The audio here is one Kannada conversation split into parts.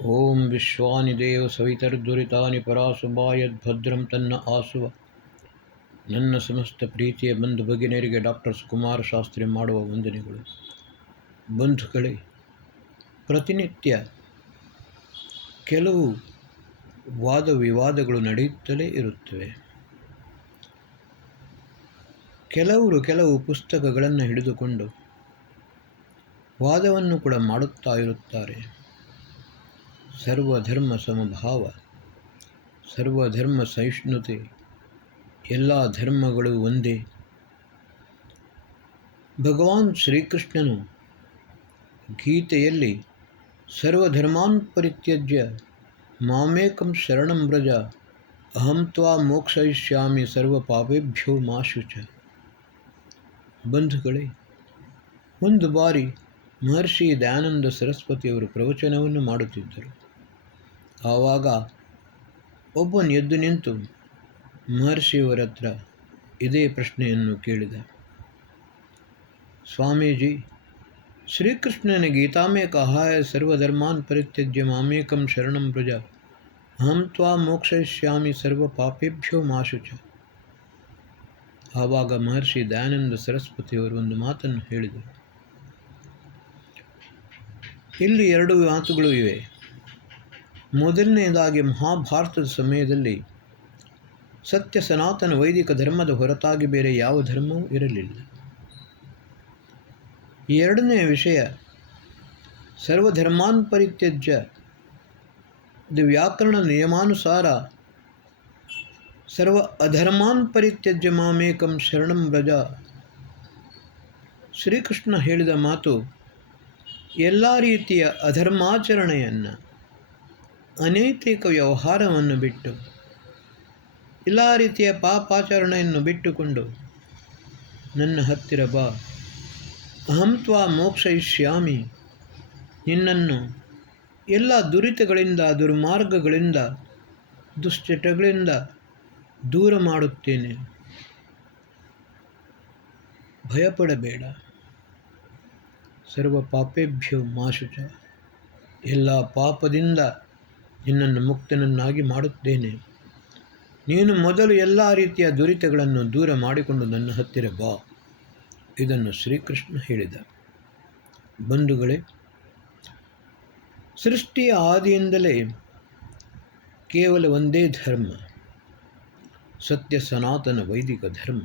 ಓಂ ವಿಶ್ವಾನಿ ದೇವ ಸವಿತರ್ದುರಿತಾನಿ ಪರಾಸುಭಾಯದ್ಭದ್ರಂ ತನ್ನ ಆಸುವ. ನನ್ನ ಸಮಸ್ತ ಪ್ರೀತಿಯ ಬಂಧು ಭಗಿನಿಯರಿಗೆ ಡಾಕ್ಟರ್ ಸುಕುಮಾರ ಶಾಸ್ತ್ರಿ ಮಾಡುವ ವಂದನೆಗಳು. ಬಂಧುಗಳೇ, ಪ್ರತಿನಿತ್ಯ ಕೆಲವು ವಾದ ವಿವಾದಗಳು ನಡೆಯುತ್ತಲೇ ಇರುತ್ತವೆ. ಕೆಲವರು ಕೆಲವು ಪುಸ್ತಕಗಳನ್ನು ಹಿಡಿದುಕೊಂಡು ವಾದವನ್ನು ಕೂಡ ಮಾಡುತ್ತಾ ಇರುತ್ತಾರೆ. ಸರ್ವಧರ್ಮ ಸಮಭಾವ, ಸರ್ವಧರ್ಮ ಸಹಿಷ್ಣುತೆ, ಎಲ್ಲ ಧರ್ಮಗಳು ಒಂದೇ. ಭಗವಾನ್ ಶ್ರೀಕೃಷ್ಣನು ಗೀತೆಯಲ್ಲಿ ಸರ್ವಧರ್ಮಾನ್ ಪರಿತ್ಯಜ್ಯ ಮಾಮೇಕಂ ಶರಣಂ ವ್ರಜ ಅಹಂ ತ್ವಾ ಮೋಕ್ಷಯಿಷ್ಯಾಮಿ ಸರ್ವ ಪಾಪೇಭ್ಯೋ ಮಾ ಶುಚ. ಬಂಧುಗಳೇ, ಒಂದು ಬಾರಿ ಮಹರ್ಷಿ ದಯಾನಂದ ಸರಸ್ವತಿಯವರು ಪ್ರವಚನವನ್ನು ಮಾಡುತ್ತಿದ್ದರು. ಆವಾಗ ಒಬ್ಬನು ಎದ್ದು ನಿಂತು ಮಹರ್ಷಿಯವರ ಹತ್ರ ಇದೇ ಪ್ರಶ್ನೆಯನ್ನು ಕೇಳಿದ. ಸ್ವಾಮೀಜಿ, ಶ್ರೀಕೃಷ್ಣನ ಗೀತಾಮೇ ಕಹಾಯ ಸರ್ವಧರ್ಮಾನ್ ಪರಿತ್ಯಜ್ಯ ಮಾಮೇಕಂ ಶರಣಂ ವ್ರಜ ಅಹಂ ತ್ವಾ ಮೋಕ್ಷಯಿಷ್ಯಾಮಿ ಸರ್ವ ಪಾಪೇಭ್ಯೋ ಮಾ ಶುಚ. ಆವಾಗ ಮಹರ್ಷಿ ದಯಾನಂದ ಸರಸ್ವತಿಯವರು ಒಂದು ಮಾತನ್ನು ಹೇಳಿದರು. ಇಲ್ಲಿ ಎರಡು ಮಾತುಗಳು ಇವೆ. ಮೊದಲನೆಯದಾಗಿ, ಮಹಾಭಾರತದ ಸಮಯದಲ್ಲಿ ಸತ್ಯ ಸನಾತನ ವೈದಿಕ ಧರ್ಮದ ಹೊರತಾಗಿ ಬೇರೆ ಯಾವ ಧರ್ಮವೂ ಇರಲಿಲ್ಲ. ಎರಡನೆಯ ವಿಷಯ, ಸರ್ವಧರ್ಮಾನ್ ಪರಿತ್ಯಜ್ಯ ವ್ಯಾಕರಣ ನಿಯಮಾನುಸಾರ ಸರ್ವ ಅಧರ್ಮಾನ್ ಪರಿತ್ಯಜ್ಯ ಮಾಮೇಕಂ ಶರಣಂ ವ್ರಜ. ಶ್ರೀಕೃಷ್ಣ ಹೇಳಿದ ಮಾತು, ಎಲ್ಲ ರೀತಿಯ ಅಧರ್ಮಾಚರಣೆಯನ್ನು, ಅನೈತಿಕ ವ್ಯವಹಾರವನ್ನು ಬಿಟ್ಟು, ಎಲ್ಲ ರೀತಿಯ ಪಾಪಾಚರಣೆಯನ್ನು ಬಿಟ್ಟುಕೊಂಡು ನನ್ನ ಹತ್ತಿರ ಬಾ. ಅಹಂ ತ್ವಾ ಮೋಕ್ಷಯಿಷ್ಯಾಮಿ, ನಿನ್ನನ್ನು ಎಲ್ಲ ದುರಿತಗಳಿಂದ, ದುರ್ಮಾರ್ಗಗಳಿಂದ, ದುಶ್ಚಟಗಳಿಂದ ದೂರ ಮಾಡುತ್ತೇನೆ. ಭಯಪಡಬೇಡ. ಸರ್ವ ಪಾಪೇಭ್ಯೋ ಮಾ ಶುಚ, ಎಲ್ಲ ಪಾಪದಿಂದ ನಿನ್ನನ್ನು ಮುಕ್ತನನ್ನಾಗಿ ಮಾಡುತ್ತೇನೆ. ನೀನು ಮೊದಲು ಎಲ್ಲ ರೀತಿಯ ದುರಿತಗಳನ್ನು ದೂರ ಮಾಡಿಕೊಂಡು ನನ್ನ ಹತ್ತಿರ ಬಾ. ಇದನ್ನು ಶ್ರೀಕೃಷ್ಣ ಹೇಳಿದ. ಬಂಧುಗಳೇ, ಸೃಷ್ಟಿಯ ಆದಿಯಿಂದಲೇ ಕೇವಲ ಒಂದೇ ಧರ್ಮ, ಸತ್ಯ ಸನಾತನ ವೈದಿಕ ಧರ್ಮ.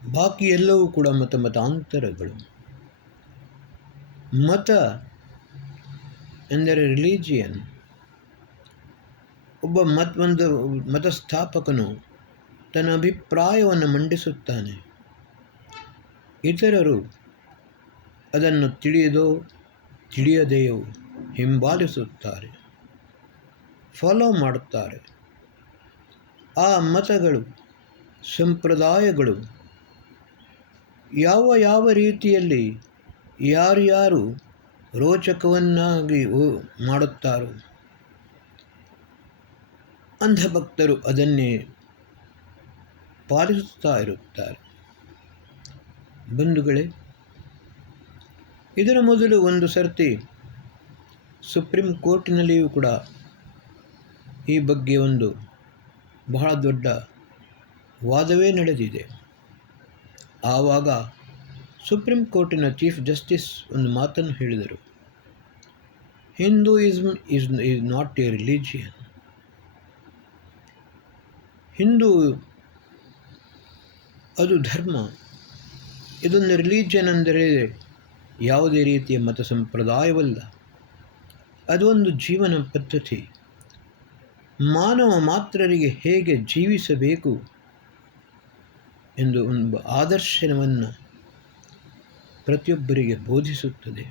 ಬಾಕಿ ಎಲ್ಲವೂ ಕೂಡ ಮತಾಂತರಗಳು. ಮತ ಎಂದರೆ ರಿಲಿಜಿಯನ್. ಒಂದು ಮತಸ್ಥಾಪಕನು ತನ್ನ ಅಭಿಪ್ರಾಯವನ್ನು ಮಂಡಿಸುತ್ತಾನೆ. ಇತರರು ಅದನ್ನು ತಿಳಿಯದೋ ತಿಳಿಯದೆಯೋ ಹಿಂಬಾಲಿಸುತ್ತಾರೆ, ಫಾಲೋ ಮಾಡುತ್ತಾರೆ. ಆ ಮತಗಳು, ಸಂಪ್ರದಾಯಗಳು ಯಾವ ರೀತಿಯಲ್ಲಿ ಯಾರ್ಯಾರು ರೋಚಕವನ್ನಾಗಿ ಮಾಡುತ್ತಾರೋ ಅಂಧಭಕ್ತರು ಅದನ್ನೇ ಪಾಲಿಸುತ್ತಾ ಇರುತ್ತಾರೆ. ಬಂಧುಗಳೇ, ಇದರ ಮೊದಲು ಒಂದು ಸರ್ತಿ ಸುಪ್ರೀಂ ಕೋರ್ಟಿನಲ್ಲಿಯೂ ಕೂಡ ಈ ಬಗ್ಗೆ ಒಂದು ಬಹಳ ದೊಡ್ಡ ವಾದವೇ ನಡೆದಿದೆ. ಆವಾಗ ಸುಪ್ರೀಂ ಕೋರ್ಟಿನ ಚೀಫ್ ಜಸ್ಟಿಸ್ ಒಂದು ಮಾತನ್ನು ಹೇಳಿದರು. Hinduism is not A religion. Hindu ಅದು ಧರ್ಮ. ಇದೊಂದು ರಿಲಿಜಿಯನ್ ಅಂದರೆ ಯಾವುದೇ ರೀತಿಯ ಮತ ಸಂಪ್ರದಾಯವಲ್ಲ. ಅದೊಂದು ಜೀವನ ಪದ್ಧತಿ. ಮಾನವ ಮಾತ್ರರಿಗೆ ಹೇಗೆ ಜೀವಿಸಬೇಕು ಎಂದು ಒಂದು ಆದರ್ಶವನ್ನು ಪ್ರತಿಯೊಬ್ಬರಿಗೆ ಬೋಧಿಸುತ್ತದೆ.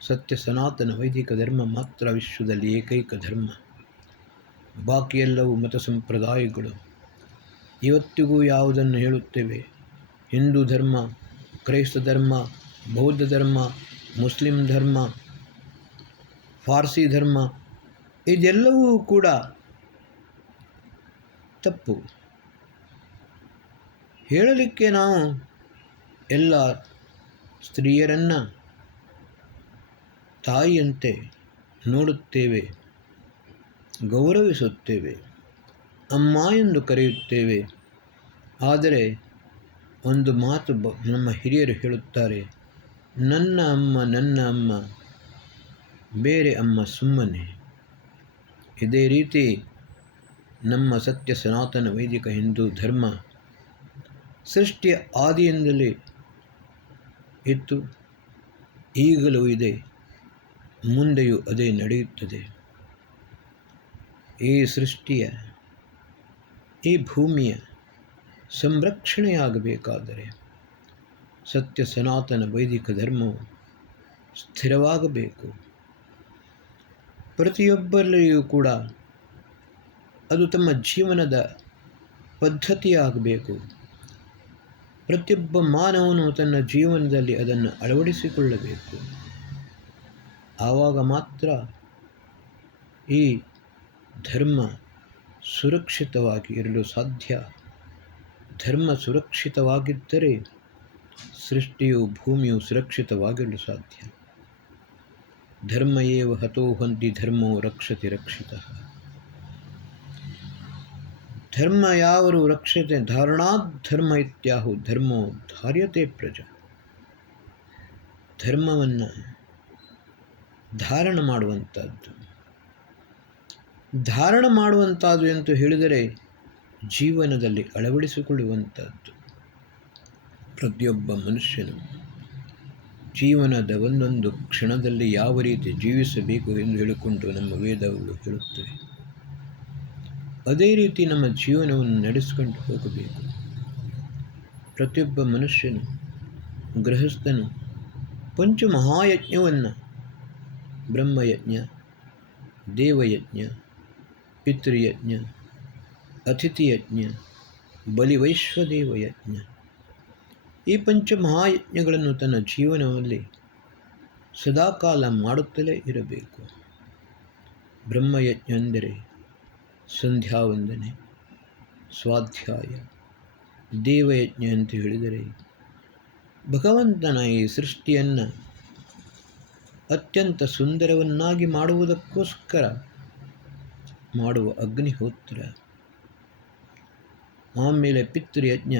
ಸತ್ಯ ಸನಾತನ ವೈದಿಕ ಧರ್ಮ ಮಾತ್ರ ವಿಶ್ವದಲ್ಲಿ ಏಕೈಕ ಧರ್ಮ. ಬಾಕಿ ಎಲ್ಲವೂ ಮತ ಸಂಪ್ರದಾಯಗಳು. ಇವತ್ತಿಗೂ ಯಾವುದನ್ನು ಹೇಳುತ್ತೇವೆ? ಹಿಂದೂ ಧರ್ಮ, ಕ್ರೈಸ್ತ ಧರ್ಮ, ಬೌದ್ಧ ಧರ್ಮ, ಮುಸ್ಲಿಂ ಧರ್ಮ, ಫಾರ್ಸಿ ಧರ್ಮ, ಇದೆಲ್ಲವೂ ಕೂಡ ತಪ್ಪು. ಹೇಳಲಿಕ್ಕೆ ನಾವು ಎಲ್ಲ ಸ್ತ್ರೀಯರನ್ನು ತಾಯಿಯಂತೆ ನೋಡುತ್ತೇವೆ, ಗೌರವಿಸುತ್ತೇವೆ, ಅಮ್ಮ ಎಂದು ಕರೆಯುತ್ತೇವೆ. ಆದರೆ ಒಂದು ಮಾತು ನಮ್ಮ ಹಿರಿಯರು ಹೇಳುತ್ತಾರೆ, ನನ್ನ ಅಮ್ಮ, ಬೇರೆ ಅಮ್ಮ ಸುಮ್ಮನೆ. ಇದೇ ರೀತಿ ನಮ್ಮ ಸತ್ಯ ಸನಾತನ ವೈದಿಕ ಹಿಂದೂ ಧರ್ಮ ಸೃಷ್ಟಿಯ ಆದಿಯಿಂದಲೇ ಇತ್ತು, ಈಗಲೂ ಇದೆ, ಮುಂದೆಯೂ ಅದೇ ನಡೆಯುತ್ತದೆ. ಈ ಸೃಷ್ಟಿಯ, ಈ ಭೂಮಿಯ ಸಂರಕ್ಷಣೆಯಾಗಬೇಕಾದರೆ ಸತ್ಯ ಸನಾತನ ವೈದಿಕ ಧರ್ಮವು ಸ್ಥಿರವಾಗಬೇಕು. ಪ್ರತಿಯೊಬ್ಬರಲ್ಲಿಯೂ ಕೂಡ ಅದು ತಮ್ಮ ಜೀವನದ ಪದ್ಧತಿಯಾಗಬೇಕು. ಪ್ರತಿಯೊಬ್ಬ ಮಾನವನು ತನ್ನ ಜೀವನದಲ್ಲಿ ಅದನ್ನು ಅಳವಡಿಸಿಕೊಳ್ಳಬೇಕು. ಆವಾಗ ಮಾತ್ರ ಈ ಧರ್ಮ ಸುರಕ್ಷಿತವಾಗಿ ಇರಲು ಸಾಧ್ಯ. ಧರ್ಮ ಸುರಕ್ಷಿತವಾಗಿದ್ದರೆ ಸೃಷ್ಟಿಯು, ಭೂಮಿಯು ಸುರಕ್ಷಿತವಾಗಿರಲು ಸಾಧ್ಯ. ಧರ್ಮ ಏವ ಹತೋ ಹಂತಿ ಧರ್ಮೋ ರಕ್ಷತಿ ರಕ್ಷಿತಃ. ಧರ್ಮ ಯಾವರು ರಕ್ಷತೆ ಧಾರಣಾತ್ ಧರ್ಮ ಇತ್ಯಾಹು ಧರ್ಮೋ ಧಾರ್ಯತೆ ಪ್ರಜಾ. ಧರ್ಮವನ್ನು ಧಾರಣ ಮಾಡುವಂಥದ್ದು. ಧಾರಣ ಮಾಡುವಂಥದ್ದು ಎಂದು ಹೇಳಿದರೆ ಜೀವನದಲ್ಲಿ ಅಳವಡಿಸಿಕೊಳ್ಳುವಂಥದ್ದು. ಪ್ರತಿಯೊಬ್ಬ ಮನುಷ್ಯನು ಜೀವನದ ಒಂದೊಂದು ಕ್ಷಣದಲ್ಲಿ ಯಾವ ರೀತಿ ಜೀವಿಸಬೇಕು ಎಂದು ಹೇಳಿಕೊಂಡು ನಮ್ಮ ವೇದಗಳು ಹೇಳುತ್ತವೆ. ಅದೇ ರೀತಿ ನಮ್ಮ ಜೀವನವನ್ನು ನಡೆಸಿಕೊಂಡು ಹೋಗಬೇಕು. ಪ್ರತಿಯೊಬ್ಬ ಮನುಷ್ಯನು, ಗೃಹಸ್ಥನು ಪಂಚಮಹಾಯಜ್ಞವನ್ನು, ಬ್ರಹ್ಮಯಜ್ಞ, ದೇವಯಜ್ಞ, ಪಿತೃಯಜ್ಞ, ಅತಿಥಿಯಜ್ಞ, ಬಲಿವೈಶ್ವದೇವ ಯಜ್ಞ, ಈ ಪಂಚಮಹಾಯಜ್ಞಗಳನ್ನು ತನ್ನ ಜೀವನದಲ್ಲಿ ಸದಾಕಾಲ ಮಾಡುತ್ತಲೇ ಇರಬೇಕು. ಬ್ರಹ್ಮಯಜ್ಞ ಎಂದರೆ ಸಂಧ್ಯಾವಂದನೆ, ಸ್ವಾಧ್ಯಾಯ. ದೇವಯಜ್ಞ ಅಂತ ಹೇಳಿದರೆ ಭಗವಂತನ ಈ ಸೃಷ್ಟಿಯನ್ನು ಅತ್ಯಂತ ಸುಂದರವನ್ನಾಗಿ ಮಾಡುವುದಕ್ಕೋಸ್ಕರ ಮಾಡುವ ಅಗ್ನಿಹೋತ್ರ. ಆಮೇಲೆ ಪಿತೃಯಜ್ಞ,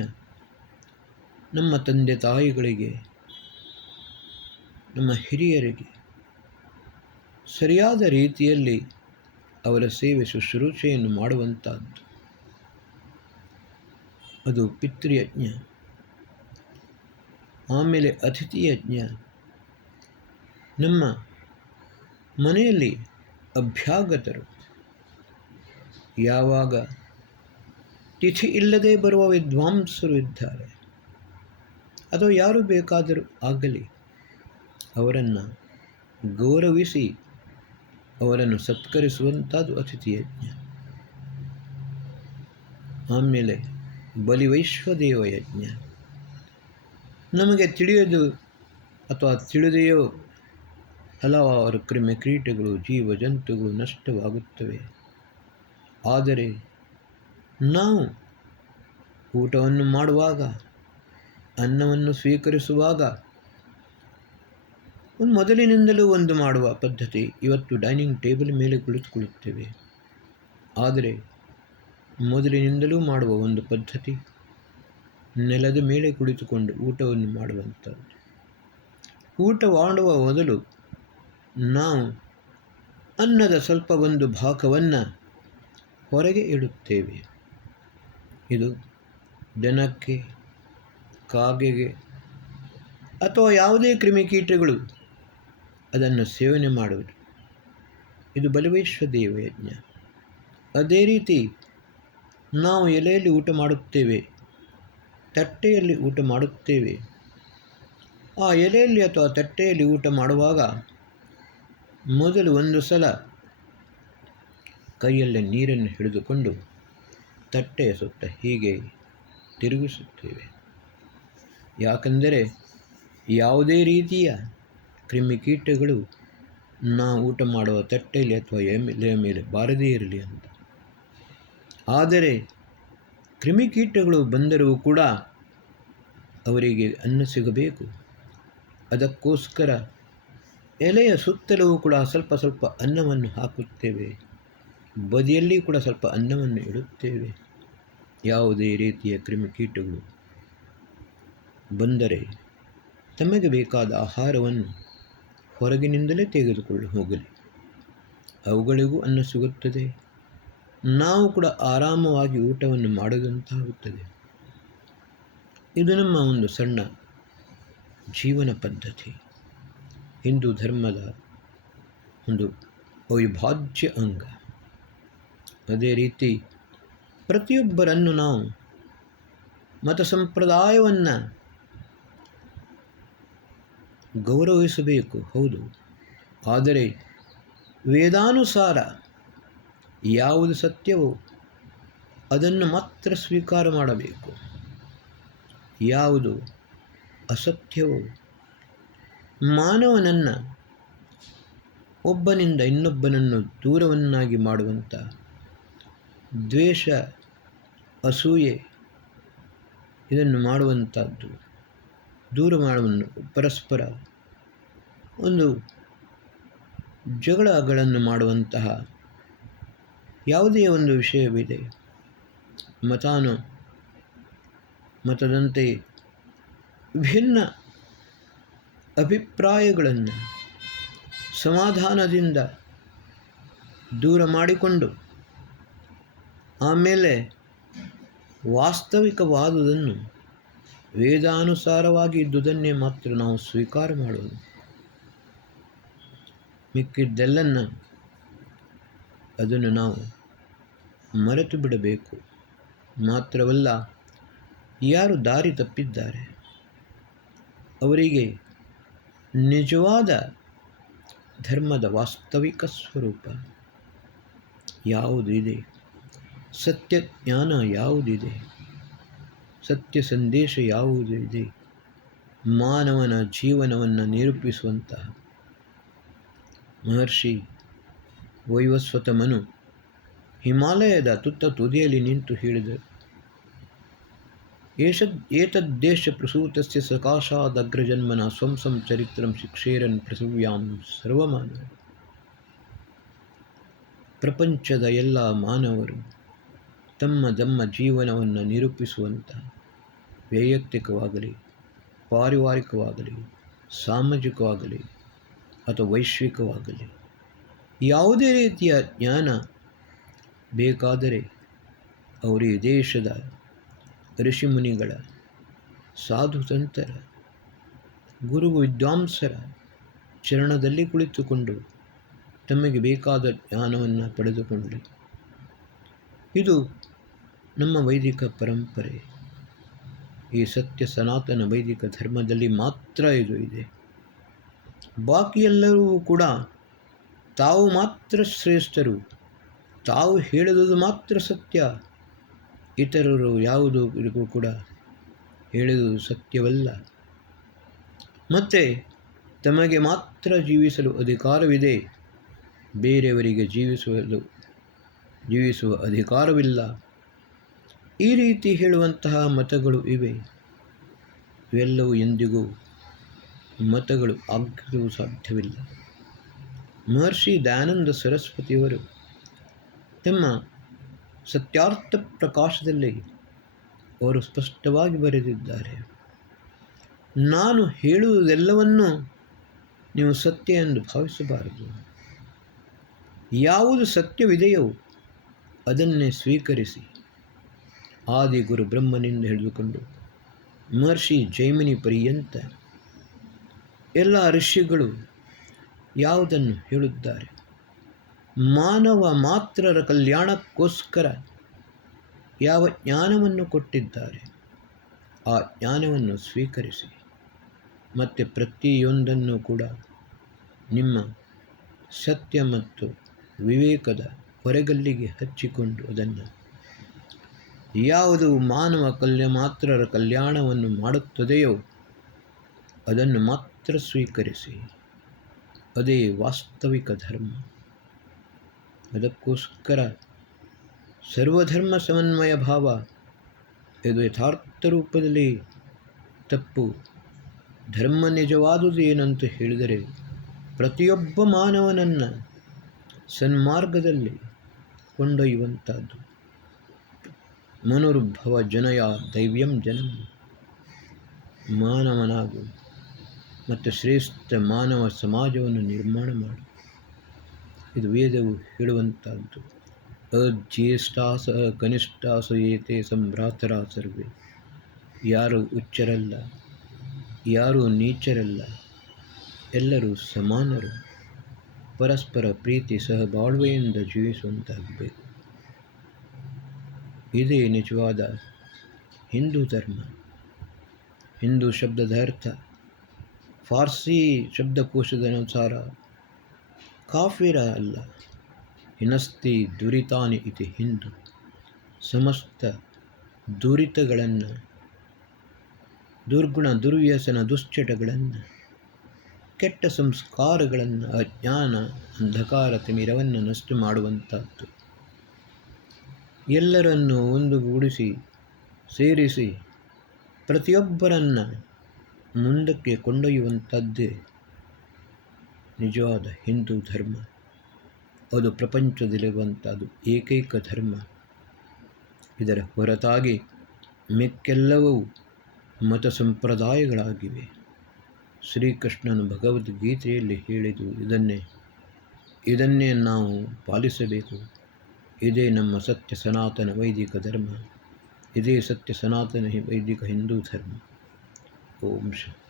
ನಮ್ಮ ತಂದೆ ತಾಯಿಗಳಿಗೆ, ನಮ್ಮ ಹಿರಿಯರಿಗೆ ಸರಿಯಾದ ರೀತಿಯಲ್ಲಿ ಅವರ ಸೇವೆ ಶುಶ್ರೂಷೆಯನ್ನು ಮಾಡುವಂಥದ್ದು, ಅದು ಪಿತೃಯಜ್ಞ. ಆಮೇಲೆ ಅತಿಥಿಯಜ್ಞ, ನಮ್ಮ ಮನೆಯಲ್ಲಿ ಅಭ್ಯಾಗತರು, ಯಾವಾಗ ತಿಥಿ ಇಲ್ಲದೆ ಬರುವ ವಿದ್ವಾಂಸರು ಇದ್ದಾರೆ, ಅಥವಾ ಯಾರು ಬೇಕಾದರೂ ಆಗಲಿ, ಅವರನ್ನು ಗೌರವಿಸಿ ಅವರನ್ನು ಸತ್ಕರಿಸುವಂಥದ್ದು ಅತಿಥಿಯಜ್ಞ. ಆಮೇಲೆ ಬಲಿವೈಶ್ವದೇವ ಯಜ್ಞ. ನಮಗೆ ತಿಳಿಯೋದು ಅಥವಾ ತಿಳಿದೆಯೋ ಹಲವಾರು ಕ್ರಿಮಿಕೀಟಗಳು, ಜೀವ ಜಂತುಗಳು ನಷ್ಟವಾಗುತ್ತವೆ. ಆದರೆ ನಾವು ಊಟವನ್ನು ಮಾಡುವಾಗ, ಅನ್ನವನ್ನು ಸ್ವೀಕರಿಸುವಾಗ ಮೊದಲಿನಿಂದಲೂ ಒಂದು ಮಾಡುವ ಪದ್ಧತಿ. ಇವತ್ತು ಡೈನಿಂಗ್ ಟೇಬಲ್ ಮೇಲೆ ಕುಳಿತುಕೊಳ್ಳುತ್ತೇವೆ, ಆದರೆ ಮೊದಲಿನಿಂದಲೂ ಮಾಡುವ ಒಂದು ಪದ್ಧತಿ ನೆಲದ ಮೇಲೆ ಕುಳಿತುಕೊಂಡು ಊಟವನ್ನು ಮಾಡುವಂಥದ್ದು. ಊಟ ಮಾಡುವ ಮೊದಲು ನಾವು ಅನ್ನದ ಸ್ವಲ್ಪ ಒಂದು ಭಾಗವನ್ನು ಹೊರಗೆ ಇಡುತ್ತೇವೆ. ಇದು ದನಕ್ಕೆ, ಕಾಗೆಗೆ ಅಥವಾ ಯಾವುದೇ ಕ್ರಿಮಿಕೀಟಗಳು ಅದನ್ನು ಸೇವನೆ ಮಾಡುವುದು. ಇದು ಬಲಿವೈಶ್ವದೇವ ಯಜ್ಞ. ಅದೇ ರೀತಿ ನಾವು ಎಲೆಯಲ್ಲಿ ಊಟ ಮಾಡುತ್ತೇವೆ, ತಟ್ಟೆಯಲ್ಲಿ ಊಟ ಮಾಡುತ್ತೇವೆ. ಆ ಎಲೆಯಲ್ಲಿ ಅಥವಾ ತಟ್ಟೆಯಲ್ಲಿ ಊಟ ಮಾಡುವಾಗ ಮೊದಲು ಒಂದು ಸಲ ಕೈಯಲ್ಲಿ ನೀರನ್ನು ಹಿಡಿದುಕೊಂಡು ತಟ್ಟೆಯ ಸುತ್ತ ಹೀಗೆ ತಿರುಗಿಸುತ್ತೇವೆ. ಯಾಕೆಂದರೆ ಯಾವುದೇ ರೀತಿಯ ಕ್ರಿಮಿಕೀಟಗಳು ನಾವು ಊಟ ಮಾಡುವ ತಟ್ಟೆಯಲ್ಲಿ ಅಥವಾ ಎಲೆಯ ಮೇಲೆ ಬಾರದೇ ಇರಲಿ ಅಂತ. ಆದರೆ ಕ್ರಿಮಿಕೀಟಗಳು ಬಂದರೂ ಕೂಡ ಅವರಿಗೆ ಅನ್ನ ಸಿಗಬೇಕು. ಅದಕ್ಕೋಸ್ಕರ ಎಲೆಯ ಸುತ್ತಲೂ ಕೂಡ ಸ್ವಲ್ಪ ಸ್ವಲ್ಪ ಅನ್ನವನ್ನು ಹಾಕುತ್ತೇವೆ, ಬದಿಯಲ್ಲಿ ಕೂಡ ಸ್ವಲ್ಪ ಅನ್ನವನ್ನು ಇಡುತ್ತೇವೆ. ಯಾವುದೇ ರೀತಿಯ ಕ್ರಿಮಿಕೀಟಗಳು ಬಂದರೆ ತಮಗೆ ಬೇಕಾದ ಆಹಾರವನ್ನು ಹೊರಗಿನಿಂದಲೇ ತೆಗೆದುಕೊಂಡು ಹೋಗಲಿ, ಅವುಗಳಿಗೂ ಅನ್ನ ಸಿಗುತ್ತದೆ, ನಾವು ಕೂಡ ಆರಾಮವಾಗಿ ಊಟವನ್ನು ಮಾಡೋದಂತಾಗುತ್ತದೆ. ಇದು ನಮ್ಮ ಒಂದು ಸಣ್ಣ ಜೀವನ ಪದ್ಧತಿ, ಹಿಂದೂ ಧರ್ಮದ ಒಂದು ಅವಿಭಾಜ್ಯ ಅಂಗ. ಅದೇ ರೀತಿ ಪ್ರತಿಯೊಬ್ಬರನ್ನು ನಾವು ಮತ ಸಂಪ್ರದಾಯವನ್ನು ಗೌರವಿಸಬೇಕು, ಹೌದು, ಆದರೆ ವೇದಾನುಸಾರ ಯಾವುದು ಸತ್ಯವೋ ಅದನ್ನು ಮಾತ್ರ ಸ್ವೀಕಾರ ಮಾಡಬೇಕು, ಯಾವುದು ಅಸತ್ಯವೋ ಮಾನವನನ್ನು ಒಬ್ಬನಿಂದ ಇನ್ನೊಬ್ಬನನ್ನು ದೂರವನ್ನಾಗಿ ಮಾಡುವಂಥ ದ್ವೇಷ, ಅಸೂಯೆ ಇದನ್ನು ಮಾಡುವಂಥದ್ದು, ದೂರ ಮಾಡುವನ್ನು, ಪರಸ್ಪರ ಒಂದು ಜಗಳಗಳನ್ನು ಮಾಡುವಂತಹ ಯಾವುದೇ ಒಂದು ವಿಷಯವಿದೆ, ಮತದಂತೆ ವಿಭಿನ್ನ ಅಭಿಪ್ರಾಯಗಳನ್ನು ಸಮಾಧಾನದಿಂದ ದೂರ ಮಾಡಿಕೊಂಡು ಆಮೇಲೆ ವಾಸ್ತವಿಕವಾದುದನ್ನು ವೇದಾನುಸಾರವಾಗಿ ಇದ್ದುದನ್ನೇ ಮಾತ್ರ ನಾವು ಸ್ವೀಕಾರ ಮಾಡುವುದು. ಮಿಕ್ಕಿದ್ದೆಲ್ಲನ್ನು ಅದನ್ನು ನಾವು ಮರೆತು ಬಿಡಬೇಕು. ಮಾತ್ರವಲ್ಲ, ಯಾರು ದಾರಿ ತಪ್ಪಿದ್ದಾರೆ ಅವರಿಗೆ ನಿಜವಾದ ಧರ್ಮದ ವಾಸ್ತವಿಕ ಸ್ವರೂಪ ಯಾವುದಿದೆ, ಸತ್ಯ ಜ್ಞಾನ ಯಾವುದಿದೆ, ಸತ್ಯ ಸಂದೇಶ ಯಾವುದಿದೆ, ಮಾನವನ ಜೀವನವನ್ನು ನಿರೂಪಿಸುವಂತಹ ಮಹರ್ಷಿ ವೈವಸ್ವತ ಮನು ಹಿಮಾಲಯದ ತುತ್ತ ತುದಿಯಲ್ಲಿ ನಿಂತು ಹೇಳಿದರು, ಏತದ್ದೇಶ ಪ್ರಸೂತಸ್ಯ ಸಕಾಶಾದಗ್ರಜನ್ಮನ ಸ್ವಂ ಚರಿತ್ರಂ ಶಿಕ್ಷೇರನ್ ಪ್ರಸವ್ಯಾಂ ಸರ್ವಮಾನವ. ಪ್ರಪಂಚದ ಎಲ್ಲ ಮಾನವರು ತಮ್ಮ ಜೀವನವನ್ನು ನಿರೂಪಿಸುವಂತಹ ವೈಯಕ್ತಿಕವಾಗಲಿ, ಪಾರಿವಾರಿಕವಾಗಲಿ, ಸಾಮಾಜಿಕವಾಗಲಿ ಅಥವಾ ವೈಶ್ವಿಕವಾಗಲಿ ಯಾವುದೇ ರೀತಿಯ ಜ್ಞಾನ ಬೇಕಾದರೆ ಅವರು ಈ ದೇಶದ ಋಷಿಮುನಿಗಳ, ಸಾಧು ಸಂತರ, ಗುರು ವಿದ್ವಾಂಸರ ಚರಣದಲ್ಲಿ ಕುಳಿತುಕೊಂಡು ತಮಗೆ ಬೇಕಾದ ಜ್ಞಾನವನ್ನು ಪಡೆದುಕೊಳ್ಳಿ. ಇದು ನಮ್ಮ ವೈದಿಕ ಪರಂಪರೆ. ಈ ಸತ್ಯ ಸನಾತನ ವೈದಿಕ ಧರ್ಮದಲ್ಲಿ ಮಾತ್ರ ಇದು ಇದೆ. ಬಾಕಿಯೆಲ್ಲರೂ ಕೂಡ ತಾವು ಮಾತ್ರ ಶ್ರೇಷ್ಠರು, ತಾವು ಹೇಳಿದುದು ಮಾತ್ರ ಸತ್ಯ, ಇತರರು ಯಾವುದೂ ಕೂಡ ಹೇಳಿದುದು ಸತ್ಯವಲ್ಲ. ಮತ್ತು ತಮಗೆ ಮಾತ್ರ ಜೀವಿಸಲು ಅಧಿಕಾರವಿದೆ, ಬೇರೆಯವರಿಗೆ ಜೀವಿಸುವ ಅಧಿಕಾರವಿಲ್ಲ, ಈ ರೀತಿ ಹೇಳುವಂತಹ ಮತಗಳು ಇವೆ. ಇವೆಲ್ಲವೂ ಎಂದಿಗೂ ಮತಗಳು ಆಗಲು ಸಾಧ್ಯವಿಲ್ಲ. ಮಹರ್ಷಿ ದಯಾನಂದ ಸರಸ್ವತಿಯವರು ತಮ್ಮ ಸತ್ಯಾರ್ಥ ಪ್ರಕಾಶದಲ್ಲಿ ಅವರು ಸ್ಪಷ್ಟವಾಗಿ ಬರೆದಿದ್ದಾರೆ, ನಾನು ಹೇಳುವುದೆಲ್ಲವನ್ನೂ ನೀವು ಸತ್ಯ ಎಂದು ಭಾವಿಸಬಾರದು. ಯಾವುದು ಸತ್ಯವಿದೆಯೋ ಅದನ್ನೇ ಸ್ವೀಕರಿಸಿ. ಆದಿಗುರು ಬ್ರಹ್ಮನಿಂದ ಹಿಡಿದುಕೊಂಡು ಮಹರ್ಷಿ ಜೈಮಿನಿ ಪರ್ಯಂತ ಎಲ್ಲ ಋಷಿಗಳು ಯಾವುದನ್ನು ಹೇಳುತ್ತಾರೆ, ಮಾನವ ಮಾತ್ರರ ಕಲ್ಯಾಣಕ್ಕೋಸ್ಕರ ಯಾವ ಜ್ಞಾನವನ್ನು ಕೊಟ್ಟಿದ್ದಾರೆ ಆ ಜ್ಞಾನವನ್ನು ಸ್ವೀಕರಿಸಿ. ಮತ್ತು ಪ್ರತಿಯೊಂದನ್ನು ಕೂಡ ನಿಮ್ಮ ಸತ್ಯ ಮತ್ತು ವಿವೇಕದ ಹೊರಗಲ್ಲಿಗೆ ಹಚ್ಚಿಕೊಂಡು ಅದನ್ನು ಯಾವುದು ಮಾನವ ಮಾತ್ರರ ಕಲ್ಯಾಣವನ್ನು ಮಾಡುತ್ತದೆಯೋ ಅದನ್ನು ಮಾತ್ರ ಸ್ವೀಕರಿಸಿ. ಅದೇ ವಾಸ್ತವಿಕ ಧರ್ಮ. ಅದಕ್ಕೋಸ್ಕರ ಸರ್ವಧರ್ಮ ಸಮನ್ವಯ ಭಾವ ಇದು ಯಥಾರ್ಥ ರೂಪದಲ್ಲಿ ತಪ್ಪು. ಧರ್ಮ ನಿಜವಾದುದು ಏನಂತ ಹೇಳಿದರೆ ಪ್ರತಿಯೊಬ್ಬ ಮಾನವನನ್ನು ಸನ್ಮಾರ್ಗದಲ್ಲಿ ಕೊಂಡೊಯ್ಯುವಂಥದ್ದು. ಮನುರ್ಭವ ಜನಯ ದೈವ್ಯಂ ಜನಂ, ಮಾನವನಾಗು ಮತ್ತು ಶ್ರೇಷ್ಠ ಮಾನವ ಸಮಾಜವನ್ನು ನಿರ್ಮಾಣ ಮಾಡು. ಇದು ವೇದವು ಹೇಳುವಂಥದ್ದು. ಅಜ್ಯೇಷ್ಠಾಸ ಕನಿಷ್ಠಾಸ ಏತೆ ಸಂಭ್ರಾತರ ಸರ್ವೇ. ಯಾರು ಉಚ್ಚರಲ್ಲ, ಯಾರು ನೀಚರಲ್ಲ, ಎಲ್ಲರೂ ಸಮಾನರು. ಪರಸ್ಪರ ಪ್ರೀತಿ ಸಹಬಾಳ್ವೆಯಿಂದ ಜೀವಿಸುವಂತಾಗಬೇಕು. ಇದೇ ನಿಜವಾದ ಹಿಂದೂ ಧರ್ಮ. ಹಿಂದೂ ಶಬ್ದದ ಅರ್ಥ ಫಾರ್ಸಿ ಶಬ್ದಕೋಶದ ಅನುಸಾರ ಕಾಫಿರ ಅಲ್ಲ, ಹಿನಸ್ತಿ ದುರಿತಾನಿ ಇತಿ ಹಿಂದೂ. ಸಮಸ್ತ ದುರಿತಗಳನ್ನು, ದುರ್ಗುಣ ದುರ್ವ್ಯಸನ ದುಶ್ಚಟಗಳನ್ನು, ಕೆಟ್ಟ ಸಂಸ್ಕಾರಗಳನ್ನು, ಅಜ್ಞಾನ ಅಂಧಕಾರ ತಿಮಿರವನ್ನು ನಷ್ಟ ಮಾಡುವಂಥದ್ದು. ಎಲ್ಲರನ್ನೂ ಒಂದುಗೂಡಿಸಿ ಸೇರಿಸಿ ಪ್ರತಿಯೊಬ್ಬರನ್ನು ಮುಂದಕ್ಕೆ ಕೊಂಡೊಯ್ಯುವಂಥದ್ದೇ ನಿಜವಾದ ಹಿಂದೂ ಧರ್ಮ. ಅದು ಪ್ರಪಂಚದಲ್ಲಿರುವಂಥದ್ದು ಏಕೈಕ ಧರ್ಮ. ಇದರ ಹೊರತಾಗಿ ಮಿಕ್ಕೆಲ್ಲವೂ ಮತ ಸಂಪ್ರದಾಯಗಳಾಗಿವೆ. ಶ್ರೀಕೃಷ್ಣನು ಭಗವದ್ಗೀತೆಯಲ್ಲಿ ಹೇಳಿದು ಇದನ್ನೇ ನಾವು ಪಾಲಿಸಬೇಕು. ಇದೇ ನಮ್ಮ ಸತ್ಯ ಸನಾತನ ವೈದಿಕ ಧರ್ಮ. ಇದೇ ಸತ್ಯ ಸನಾತನ ವೈದಿಕ ಹಿಂದೂ ಧರ್ಮ. ಓಂ ಶಾಂತಿ.